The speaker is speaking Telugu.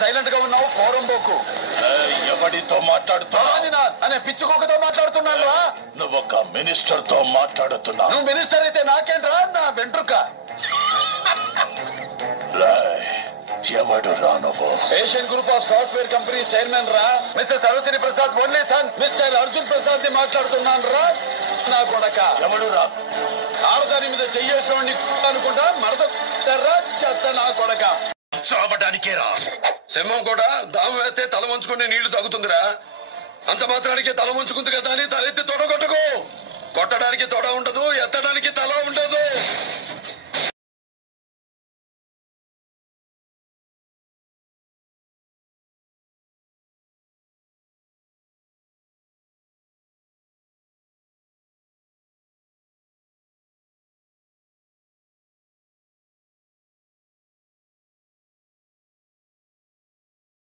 సైలెంట్ గా ఉన్నావు పోరంబోకు. ఎవడితో మాట్లాడుతా అనే పిచ్చుకోకతో మాట్లాడుతున్నాను. నువ్వు ఒక మినిస్టర్ తో మాట్లాడుతున్నావు. నువ్వు మినిస్టర్ అయితే నాకేంట్రా నా వెంట్రుక. ఎవడు రా నువ్వు? Asian group of software company chairman రా mister Sarojini Prasad only son mister Arjun Prasad ని మాట్లాడుతున్నాను రా నా కొడక. ఎవడు రా? ఆడదాని మీద చెయ్యేసోడిని అనుకుంటా మరదరా చెత్త నా కొడక. చావడానికే రా. సింహం కూడా దాము వేస్తే తల వంచుకుని నీళ్లు తగ్గుతుందిరా. అంత మాత్రానికి తల వంచుకుంది కదా అని తలెత్తి తొడగొట్టకు. కొట్టడానికి తొడ ఉండదు, ఎత్తడానికి తల ఉండదు.